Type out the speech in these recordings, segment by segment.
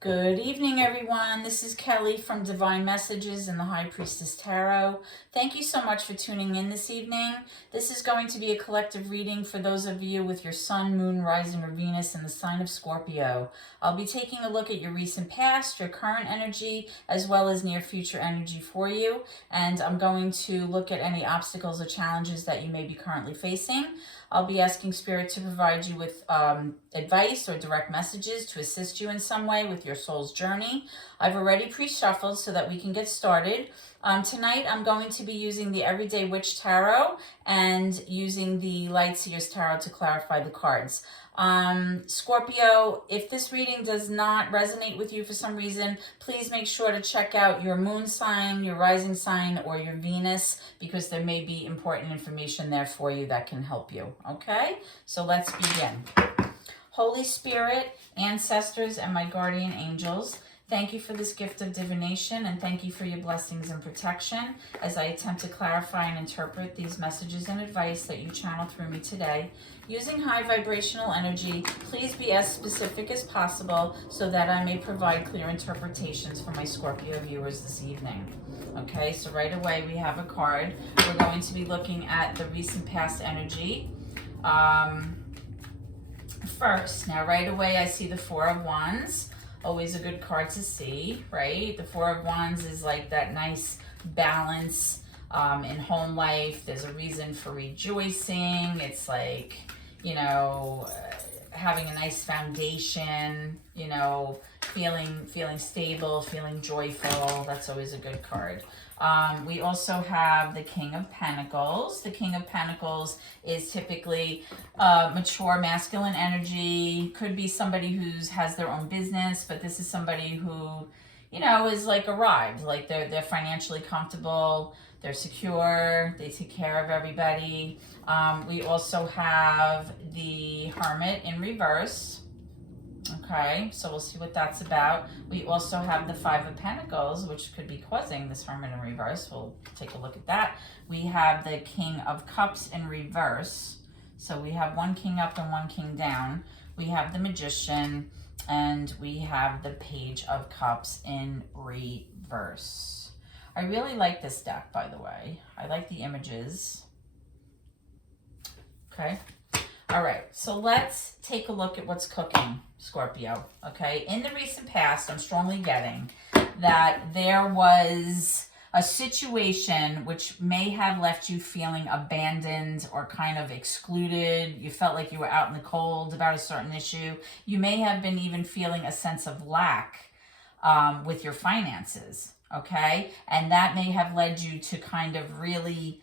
Good evening, everyone. This is Kelly from Divine Messages and the High Priestess Tarot. Thank you so much for tuning in this evening. This is going to be a collective reading for those of you with your Sun, Moon, Rising, or Venus in the sign of Scorpio. I'll be taking a look at your recent past, your current energy, as well as near future energy for you. And I'm going to look at any obstacles or challenges that you may be currently facing. I'll be asking Spirit to provide you with advice or direct messages to assist you in some way with your soul's journey. I've already pre-shuffled so that we can get started. Tonight I'm going to be using the Everyday Witch Tarot and using the Light Seers Tarot to clarify the cards. Scorpio, if this reading does not resonate with you for some reason, please make sure to check out your moon sign, your rising sign, or your Venus, because there may be important information there for you that can help you. Okay, so let's begin. Holy Spirit, ancestors, and my guardian angels, thank you for this gift of divination, and thank you for your blessings and protection as I attempt to clarify and interpret these messages and advice that you channel through me today. Using high vibrational energy, please be as specific as possible so that I may provide clear interpretations for my Scorpio viewers this evening. Okay, so right away we have a card. We're going to be looking at the recent past energy. First, now right away I see the Four of Wands. Always a good card to see, right? The Four of Wands is like that nice balance in home life. There's a reason for rejoicing. It's like, you know, having a nice foundation, you know, feeling stable, feeling joyful. That's always a good card. We also have the King of Pentacles. The King of Pentacles is typically mature masculine energy. Could be somebody who has their own business, but this is somebody who, you know, is like arrived. Like they're financially comfortable, they're secure, they take care of everybody. We also have the Hermit in reverse. Okay, so we'll see what that's about. We also have the Five of Pentacles, which could be causing this Hermit in reverse. We'll take a look at that. We have the King of Cups in reverse. So we have one king up and one king down. We have the Magician, and we have the Page of Cups in reverse. I really like this deck, by the way. I like the images. Okay. All right, so let's take a look at what's cooking, Scorpio, okay? In the recent past, I'm strongly getting that there was a situation which may have left you feeling abandoned or kind of excluded. You felt like you were out in the cold about a certain issue. You may have been even feeling a sense of lack with your finances, okay? And that may have led you to kind of really...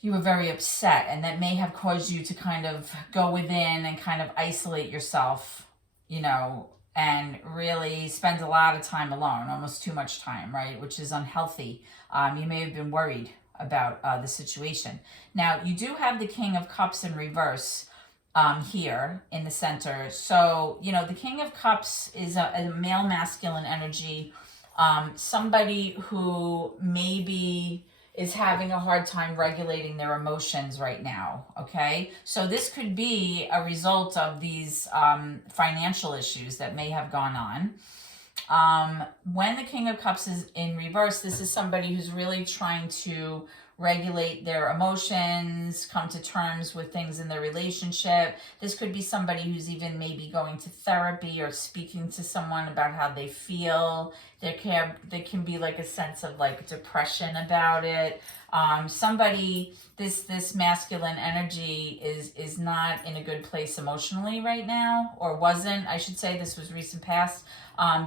you were very upset, and that may have caused you to kind of go within and kind of isolate yourself, you know, and really spend a lot of time alone, almost too much time, right? Which is unhealthy. You may have been worried about the situation. Now, you do have the King of Cups in reverse here in the center. So, you know, the King of Cups is a male masculine energy, somebody who maybe is having a hard time regulating their emotions right now, okay? So this could be a result of these financial issues that may have gone on. When the King of Cups is in reverse, this is somebody who's really trying to regulate their emotions, come to terms with things in their relationship. This could be somebody who's even maybe going to therapy or speaking to someone about how they feel. There can be like a sense of like depression about it. Somebody, this masculine energy is not in a good place emotionally right now, or wasn't, I should say. This was recent past,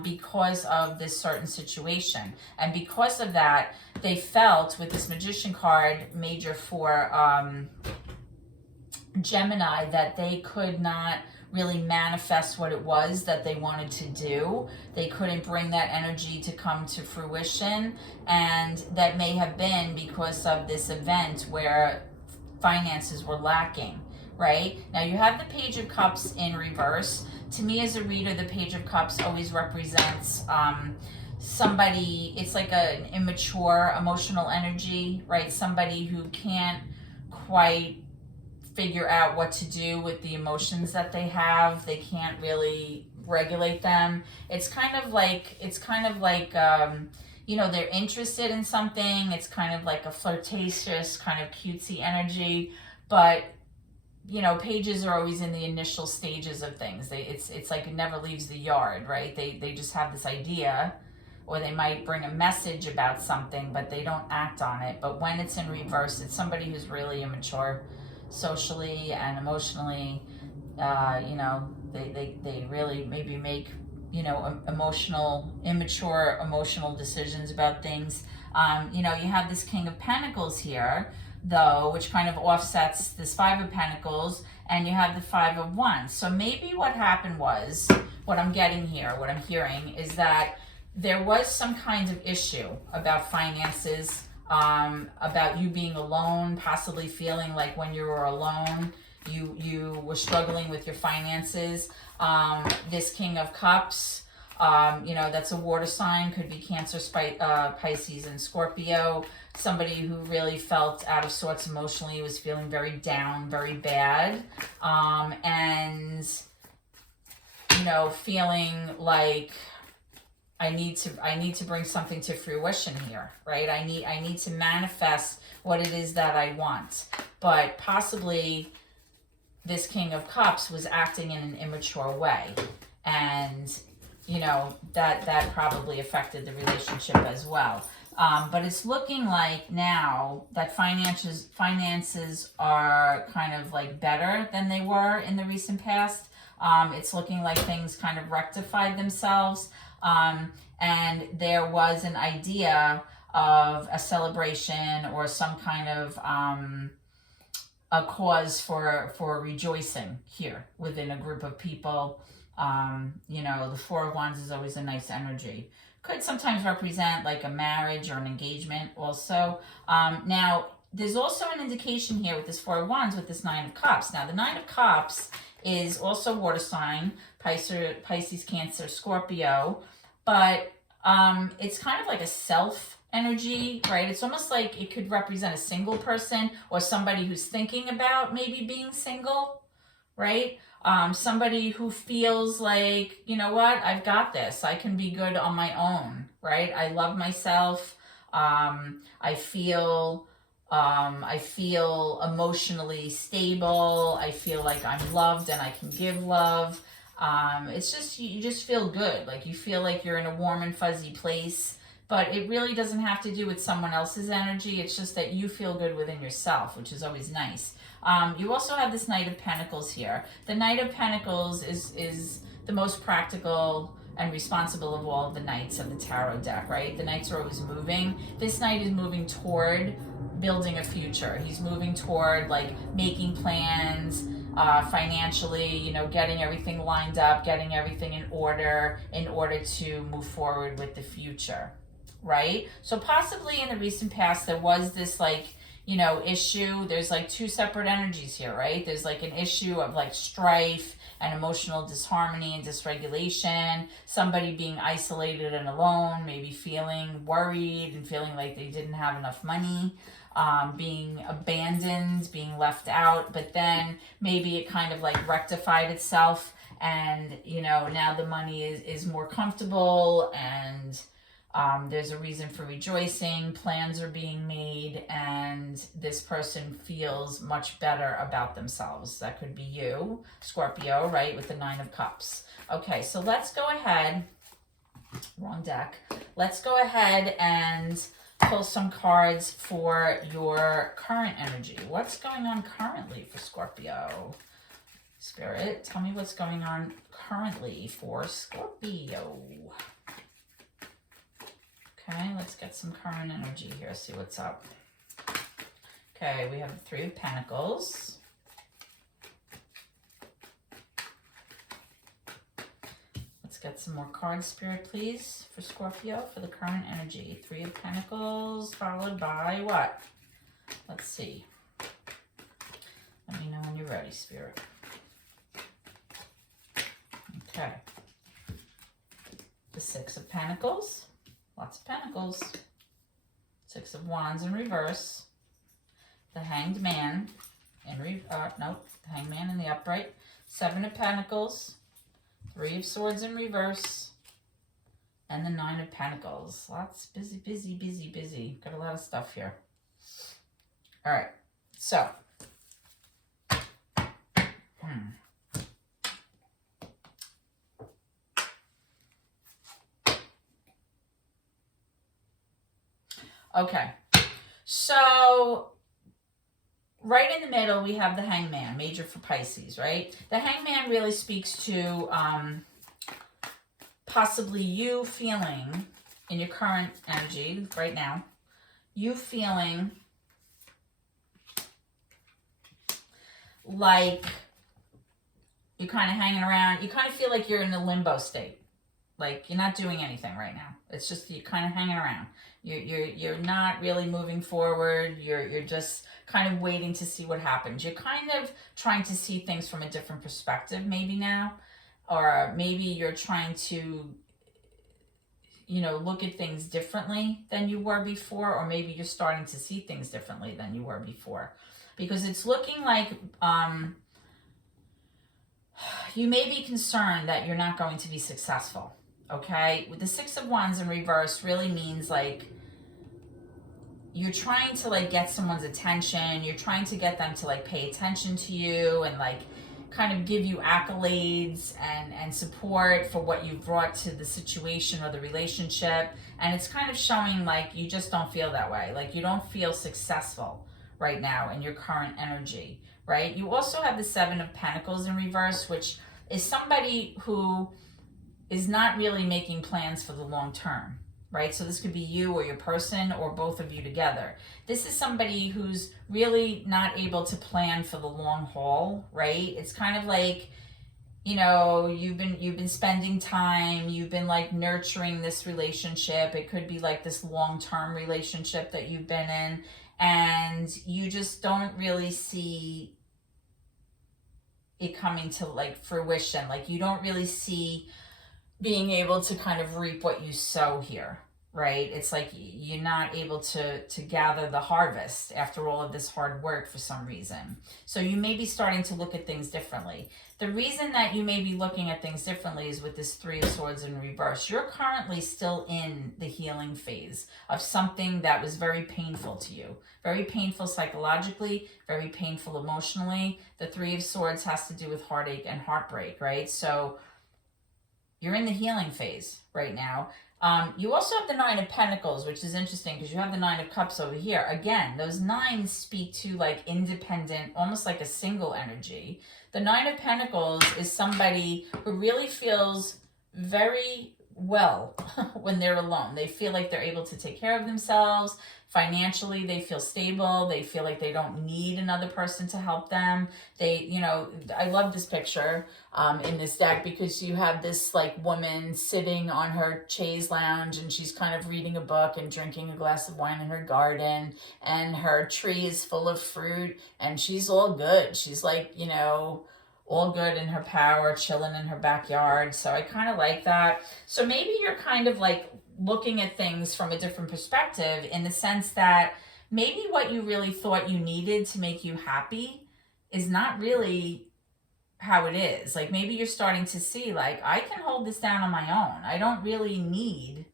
because of this certain situation. And because of that, they felt with this Magician card, major for Gemini, that they could not really manifest what it was that they wanted to do. They couldn't bring that energy to come to fruition, and that may have been because of this event where finances were lacking, right? Now you have the Page of Cups in reverse. To me as a reader, the Page of Cups always represents somebody, it's like an immature emotional energy, right? Somebody who can't quite figure out what to do with the emotions that they have. They can't really regulate them. It's kind of like, you know, they're interested in something. It's kind of like a flirtatious, kind of cutesy energy, but you know, pages are always in the initial stages of things. It's like it never leaves the yard, right? They just have this idea, or they might bring a message about something, but they don't act on it. But when it's in reverse, it's somebody who's really immature socially and emotionally. You know, they really maybe make, you know, immature emotional decisions about things. You know, you have this King of Pentacles here, though, which kind of offsets this Five of Pentacles, and you have the Five of Wands. So maybe what happened was, what I'm getting here, what I'm hearing, is that there was some kind of issue about finances, about you being alone, possibly feeling like when you were alone, you were struggling with your finances. This King of Cups, you know, that's a water sign, could be Cancer, Pisces, and Scorpio. Somebody who really felt out of sorts emotionally, was feeling very down, very bad, and, you know, feeling like I need to bring something to fruition here, right? I need to manifest what it is that I want. But possibly this King of Cups was acting in an immature way, and you know, that probably affected the relationship as well. But it's looking like now that finances are kind of like better than they were in the recent past. It's looking like things kind of rectified themselves. And there was an idea of a celebration or some kind of a cause for rejoicing here within a group of people. You know, the Four of Wands is always a nice energy. Could sometimes represent like a marriage or an engagement also. Now, there's also an indication here with this Four of Wands with this Nine of Cups. Now, the Nine of Cups is also water sign, Pisces, Cancer, Scorpio, but it's kind of like a self energy, right? It's almost like it could represent a single person or somebody who's thinking about maybe being single, right? Somebody who feels like, you know what, I've got this. I can be good on my own, right? I love myself. I feel emotionally stable. I feel like I'm loved and I can give love. It's just, you just feel good. Like you feel like you're in a warm and fuzzy place, but it really doesn't have to do with someone else's energy. It's just that you feel good within yourself, which is always nice. You also have this Knight of Pentacles here. The Knight of Pentacles is the most practical and responsible of all the knights of the tarot deck, right? The knights are always moving. This knight is moving toward building a future. He's moving toward like making plans, financially, you know, getting everything lined up, getting everything in order to move forward with the future, right? So possibly in the recent past, there was this like, you know, issue. There's like two separate energies here, right? There's like an issue of like strife and emotional disharmony and dysregulation, somebody being isolated and alone, maybe feeling worried and feeling like they didn't have enough money, being abandoned, being left out, but then maybe it kind of like rectified itself, and you know, now the money is more comfortable, and there's a reason for rejoicing, plans are being made, and this person feels much better about themselves. That could be you, Scorpio, right, with the Nine of Cups. Okay, so let's go ahead, wrong deck, let's go ahead and pull some cards for your current energy. What's going on currently for Scorpio? Spirit, tell me what's going on currently for Scorpio. Okay, let's get some current energy here, see what's up. Okay, we have the Three of Pentacles. Let's get some more cards, Spirit, please, for Scorpio, for the current energy. Three of Pentacles, followed by what? Let's see. Let me know when you're ready, Spirit. Okay. The Six of Pentacles. Lots of Pentacles. Six of Wands in reverse. The Hanged Man in the Hanged Man in the upright. Seven of Pentacles. Three of Swords in reverse. And the Nine of Pentacles. Lots, busy, busy, busy, busy. Got a lot of stuff here. All right, so. Okay, so right in the middle, we have the Hangman, major for Pisces, right? The Hangman really speaks to possibly you feeling in your current energy right now, you feeling like you're kind of hanging around. You kind of feel like you're in a limbo state. Like you're not doing anything right now. It's just you're kind of hanging around. You're not really moving forward. You're just kind of waiting to see what happens. You're kind of trying to see things from a different perspective maybe now, or maybe you're trying to, you know, look at things differently than you were before, or maybe you're starting to see things differently than you were before, because it's looking like you may be concerned that you're not going to be successful. Okay, with the Six of Wands in reverse really means like you're trying to like get someone's attention. You're trying to get them to like pay attention to you and like kind of give you accolades and support for what you've brought to the situation or the relationship. And it's kind of showing like you just don't feel that way. Like you don't feel successful right now in your current energy, right? You also have the Seven of Pentacles in reverse, which is somebody who is not really making plans for the long term, right? So this could be you or your person or both of you together. This is somebody who's really not able to plan for the long haul, right? It's kind of like, you know, you've been spending time, you've been like nurturing this relationship. It could be like this long-term relationship that you've been in, and you just don't really see it coming to like fruition. Like you don't really see being able to kind of reap what you sow here, right? It's like you're not able to gather the harvest after all of this hard work for some reason. So you may be starting to look at things differently. The reason that you may be looking at things differently is with this Three of Swords in reverse. You're currently still in the healing phase of something that was very painful to you. Very painful psychologically, very painful emotionally. The Three of Swords has to do with heartache and heartbreak, right? So you're in the healing phase right now. You also have the Nine of Pentacles, which is interesting because you have the Nine of Cups over here. Again, those nines speak to like independent, almost like a single energy. The Nine of Pentacles is somebody who really feels very well when they're alone. They feel like they're able to take care of themselves. Financially, they feel stable. They feel like they don't need another person to help them. They, you know, I love this picture in this deck because you have this like woman sitting on her chaise lounge and she's kind of reading a book and drinking a glass of wine in her garden, and her tree is full of fruit and she's all good. She's like, you know, all good in her power, chilling in her backyard. So I kind of like that. So maybe you're kind of like looking at things from a different perspective, in the sense that maybe what you really thought you needed to make you happy is not really how it is. Like maybe you're starting to see like, I can hold this down on my own. I don't really need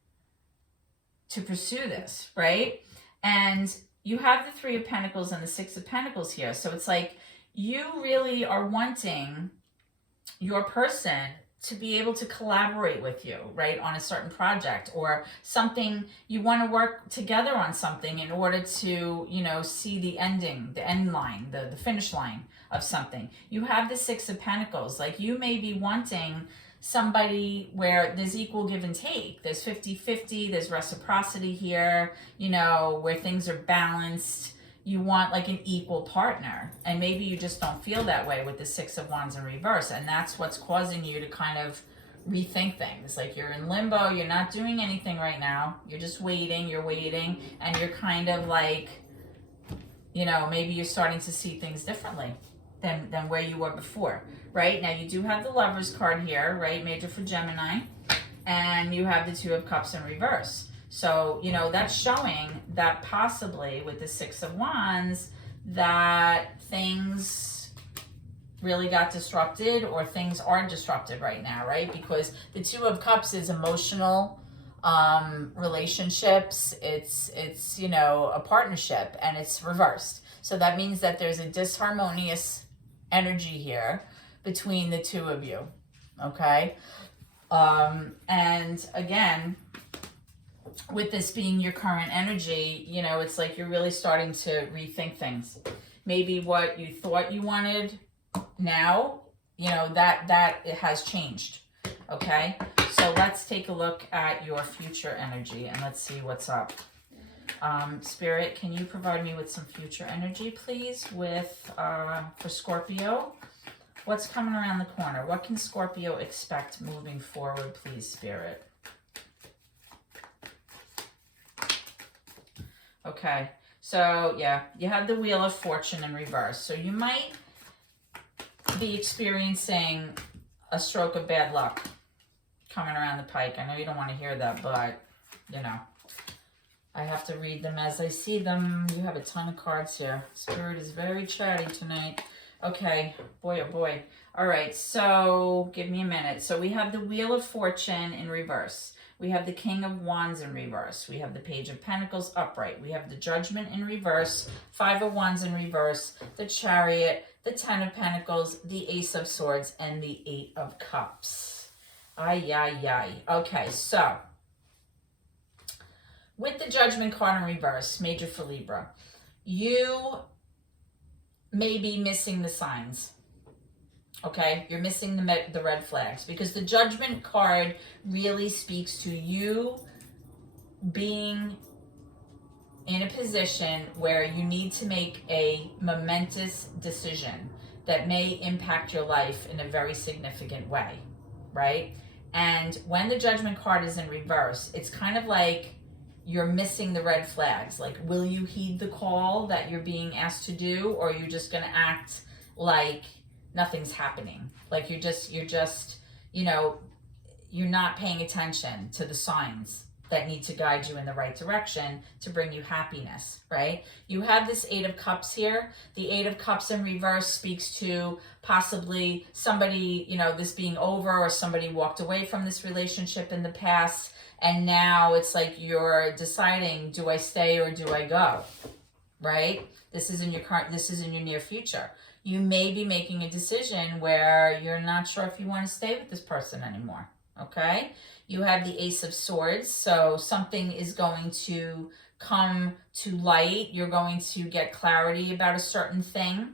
to pursue this, right? And you have the Three of Pentacles and the Six of Pentacles here. So it's like you really are wanting your person to be able to collaborate with you, right, on a certain project or something. You want to work together on something in order to, you know, see the ending, the end line, the finish line of something. You have the Six of Pentacles. Like you may be wanting somebody where there's equal give and take. There's 50-50, there's reciprocity here, you know, where things are balanced. You want like an equal partner, and maybe you just don't feel that way with the Six of Wands in reverse, and that's what's causing you to kind of rethink things. Like you're in limbo, you're not doing anything right now, you're just waiting, and you're kind of like, you know, maybe you're starting to see things differently than where you were before, right? Now you do have the Lovers card here, right, major for Gemini, and you have the Two of Cups in reverse. So, you know, that's showing that possibly with the Six of Wands that things really got disrupted, or things are disrupted right now, right? Because the Two of Cups is emotional relationships. It's you know, a partnership, and it's reversed. So that means that there's a disharmonious energy here between the two of you. Okay. And again, with this being your current energy, you know, it's like you're really starting to rethink things. Maybe what you thought you wanted now, you know, that it has changed. Okay, so let's take a look at your future energy and let's see what's up. Spirit, can you provide me with some future energy, please, with for Scorpio? What's coming around the corner? What can Scorpio expect moving forward, please, Spirit? Okay, so yeah, you have the Wheel of Fortune in reverse. So you might be experiencing a stroke of bad luck coming around the pike. I know you don't want to hear that, but you know, I have to read them as I see them. You have a ton of cards here. Spirit is very chatty tonight. Okay, boy oh boy. All right, so give me a minute. So we have the Wheel of Fortune in reverse. We have the King of Wands in reverse. We have the Page of Pentacles upright. We have the Judgment in reverse, Five of Wands in reverse, the Chariot, the Ten of Pentacles, the Ace of Swords, and the Eight of Cups. Ay, ay, ay. Okay, so with the Judgment card in reverse, major for Libra, you may be missing the signs. Okay, you're missing the red flags, because the Judgment card really speaks to you being in a position where you need to make a momentous decision that may impact your life in a very significant way, right? And when the Judgment card is in reverse, it's kind of like you're missing the red flags. Like, will you heed the call that you're being asked to do, or are you just going to act like nothing's happening? Like you're just, you know, you're not paying attention to the signs that need to guide you in the right direction to bring you happiness, right? You have this Eight of Cups here. The Eight of Cups in reverse speaks to possibly somebody, you know, this being over, or somebody walked away from this relationship in the past, and now it's like you're deciding, do I stay or do I go, right? This is in your near future. You may be making a decision where you're not sure if you want to stay with this person anymore, okay? You have the Ace of Swords, so something is going to come to light. You're going to get clarity about a certain thing.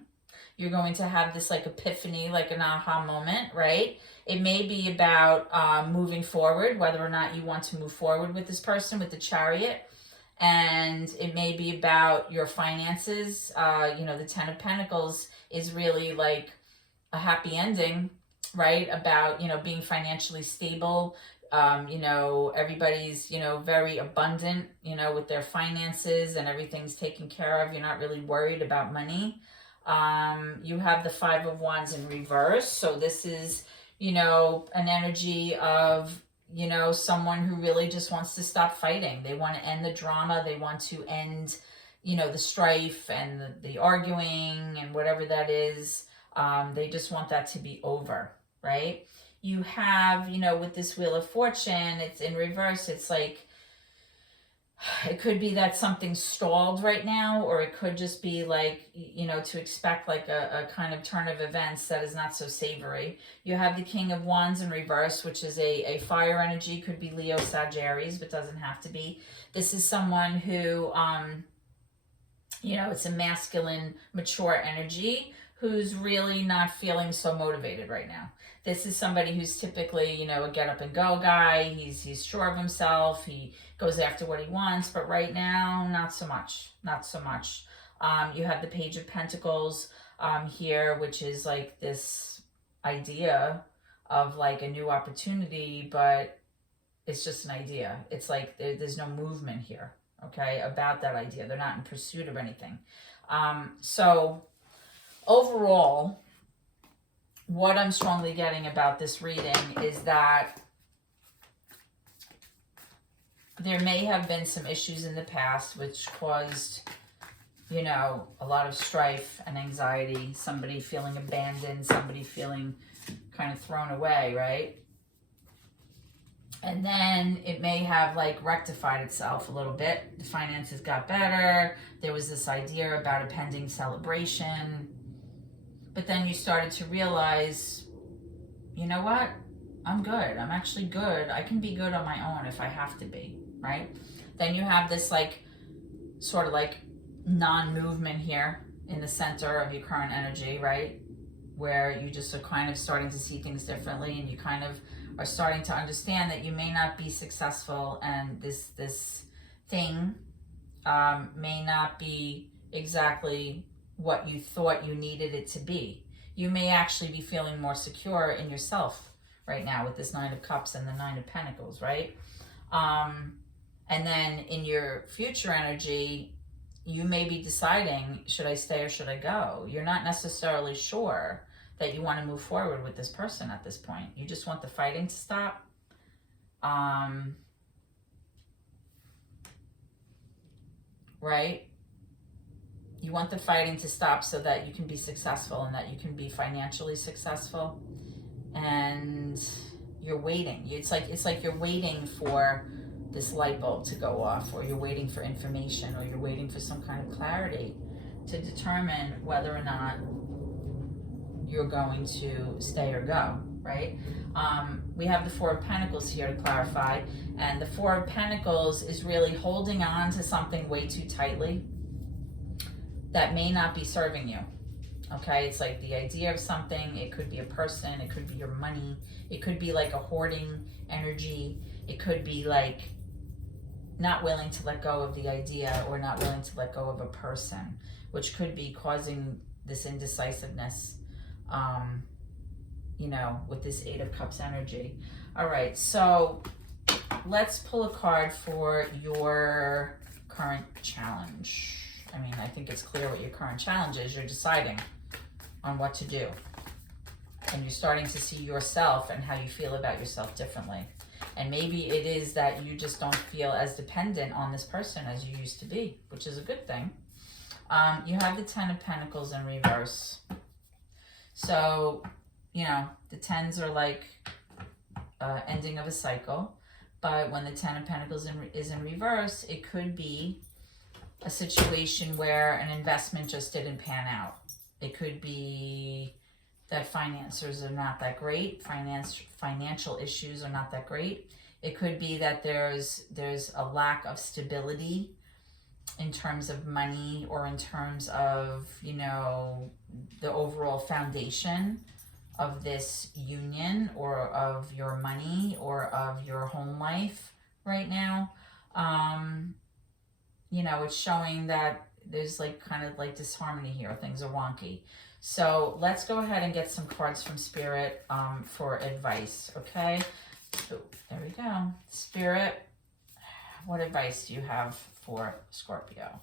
You're going to have this like epiphany, like an aha moment, right? It may be about moving forward, whether or not you want to move forward with this person, with the Chariot. And it may be about your finances. You know, the Ten of Pentacles is really like a happy ending, right? About, you know, being financially stable. You know, everybody's, you know, very abundant, you know, with their finances, and everything's taken care of. You're not really worried about money. You have the Five of Wands in reverse. So this is, you know, an energy of, you know, someone who really just wants to stop fighting. They want to end the drama. They want to end, you know, the strife and the arguing and whatever that is. They just want that to be over, right? You have, you know, with this Wheel of Fortune, it's in reverse. It's like, it could be that something's stalled right now, or it could just be like, you know, to expect like a kind of turn of events that is not so savory. You have the King of Wands in reverse, which is a fire energy. Could be Leo, Sagittarius, but doesn't have to be. This is someone who, you know, it's a masculine, mature energy who's really not feeling so motivated right now. This is somebody who's typically, you know, a get up and go guy. He's sure of himself. He goes after what he wants, but right now, not so much. Not so much. You have the Page of Pentacles here, which is like this idea of like a new opportunity, but it's just an idea. It's like there's no movement here, okay, about that idea. They're not in pursuit of anything. So overall, what I'm strongly getting about this reading is that there may have been some issues in the past which caused you know, a lot of strife and anxiety, somebody feeling abandoned, somebody feeling kind of thrown away, right? And then it may have like rectified itself a little bit. The finances got better. There was this idea about a pending celebration. But then you started to realize, you know what? I'm good. I'm actually good. I can be good on my own if I have to be, right? Then you have this like sort of like non-movement here in the center of your current energy, right? Where you just are kind of starting to see things differently, and you kind of are starting to understand that you may not be successful, and this thing may not be exactly what you thought you needed it to be. You may actually be feeling more secure in yourself right now with this Nine of Cups and the Nine of Pentacles, right? And then in your future energy, you may be deciding, should I stay or should I go? You're not necessarily sure that you want to move forward with this person at this point. You just want the fighting to stop. Right? You want the fighting to stop so that you can be successful and that you can be financially successful. And you're waiting. It's like you're waiting for this light bulb to go off, or you're waiting for information, or you're waiting for some kind of clarity to determine whether or not you're going to stay or go, right? We have the Four of Pentacles here to clarify, and the Four of Pentacles is really holding on to something way too tightly that may not be serving you. Okay, it's like the idea of something. It could be a person, it could be your money, it could be like a hoarding energy, it could be like not willing to let go of the idea, or not willing to let go of a person, which could be causing this indecisiveness, you know, with this Eight of Cups energy. All right, so let's pull a card for your current challenge. I mean, I think it's clear what your current challenge is. You're deciding on what to do, and you're starting to see yourself and how you feel about yourself differently. And maybe it is that you just don't feel as dependent on this person as you used to be, which is a good thing. You have the Ten of Pentacles in reverse. So, you know, the tens are like ending of a cycle. But when the Ten of Pentacles is in reverse, it could be a situation where an investment just didn't pan out. It could be that finances are not that great, financial issues are not that great. It could be that there's a lack of stability in terms of money, or in terms of, you know, the overall foundation of this union, or of your money, or of your home life right now. You know, it's showing that there's like kind of like disharmony here. Things are wonky. So let's go ahead and get some cards from Spirit for advice, okay? So there we go. Spirit, what advice do you have for Scorpio?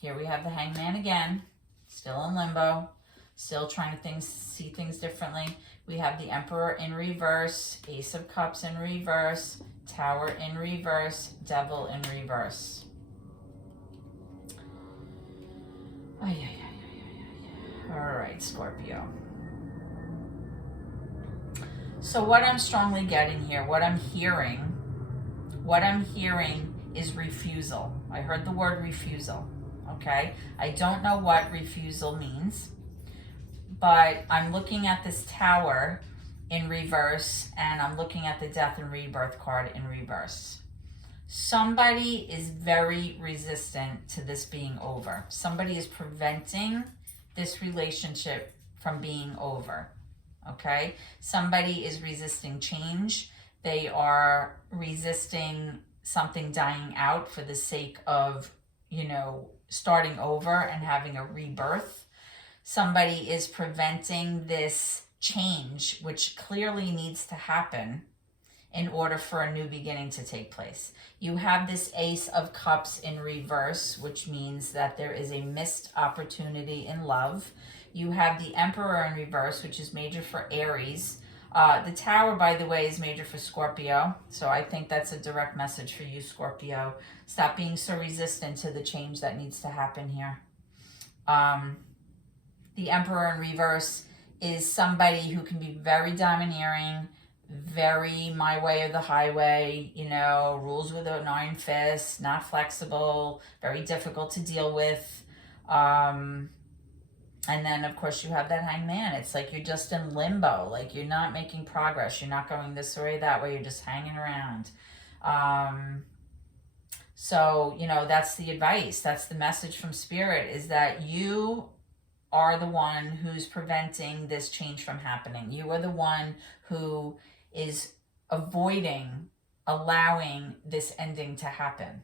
Here we have the Hangman again, still in limbo, still trying to see things differently. We have the Emperor in reverse, Ace of Cups in reverse, Tower in reverse, Devil in reverse. All right, Scorpio. So what I'm strongly getting here, what I'm hearing is refusal. I heard the word refusal, okay? I don't know what refusal means, but I'm looking at this Tower in reverse, and I'm looking at the Death and Rebirth card in reverse. Somebody is very resistant to this being over. Somebody is preventing this relationship from being over, okay? Somebody is resisting change. They are resisting something dying out for the sake of, you know, starting over and having a rebirth. Somebody is preventing this change, which clearly needs to happen in order for a new beginning to take place. You have this Ace of Cups in reverse, which means that there is a missed opportunity in love. You have the Emperor in reverse, which is major for Aries. The Tower, by the way, is major for Scorpio. So I think that's a direct message for you, Scorpio. Stop being so resistant to the change that needs to happen here. The Emperor in reverse is somebody who can be very domineering, very my way or the highway, you know, rules with an iron fist, not flexible, very difficult to deal with. And then, of course, you have that Hangman. It's like you're just in limbo. Like you're not making progress. You're not going this way, that way. You're just hanging around. So, you know, that's the advice. That's the message from Spirit, is that you are the one who's preventing this change from happening. You are the one who is avoiding allowing this ending to happen.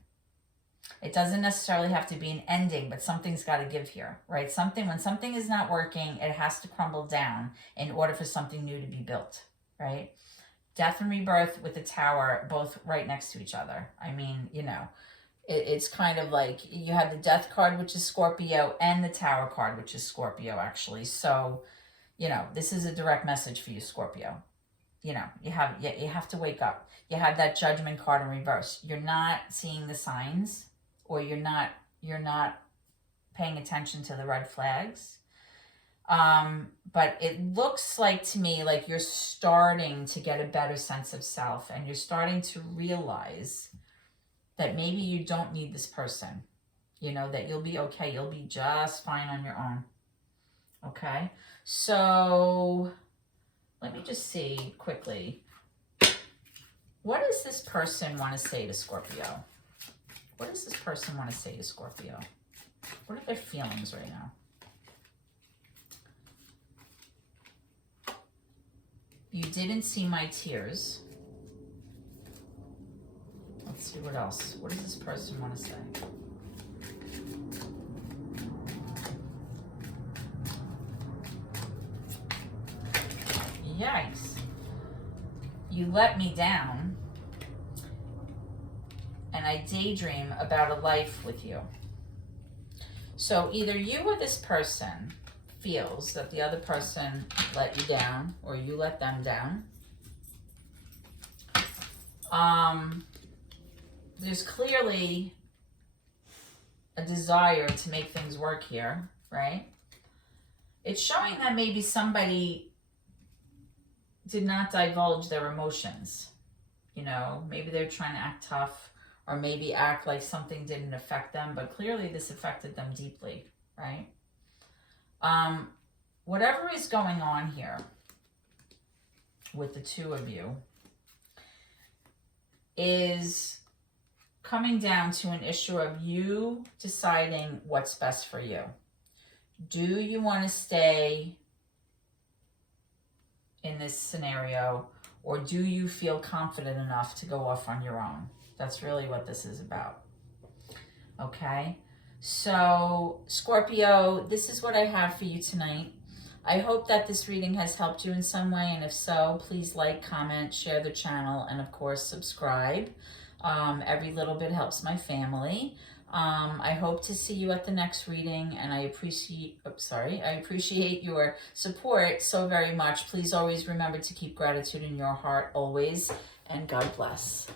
It doesn't necessarily have to be an ending, but something's got to give here, right? When something is not working, it has to crumble down in order for something new to be built, right? Death and rebirth with the Tower, both right next to each other. I mean, you know, it's kind of like you have the Death card, which is Scorpio, and the Tower card, which is Scorpio, actually. So, you know, this is a direct message for you, Scorpio. You know, you have to wake up. You have that Judgment card in reverse. You're not seeing the signs, or you're not paying attention to the red flags. But it looks like to me like you're starting to get a better sense of self, and you're starting to realize that maybe you don't need this person. You know, that you'll be okay. You'll be just fine on your own. Okay? So let me just see quickly. What does this person want to say to Scorpio? What does this person want to say to Scorpio? What are their feelings right now? You didn't see my tears. Let's see what else. What does this person want to say? Yikes. You let me down, and I daydream about a life with you. So either you or this person feels that the other person let you down, or you let them down. There's clearly a desire to make things work here, right? It's showing that maybe somebody did not divulge their emotions. You know, maybe they're trying to act tough, or maybe act like something didn't affect them, but clearly this affected them deeply, right? Whatever is going on here with the two of you is coming down to an issue of you deciding what's best for you. Do you want to stay in this scenario, or do you feel confident enough to go off on your own? That's really what this is about. Okay? So, Scorpio, this is what I have for you tonight. I hope that this reading has helped you in some way, and if so, please like, comment, share the channel, and of course, subscribe. Every little bit helps my family. I hope to see you at the next reading, and I appreciate your support so very much. Please always remember to keep gratitude in your heart always, and God bless.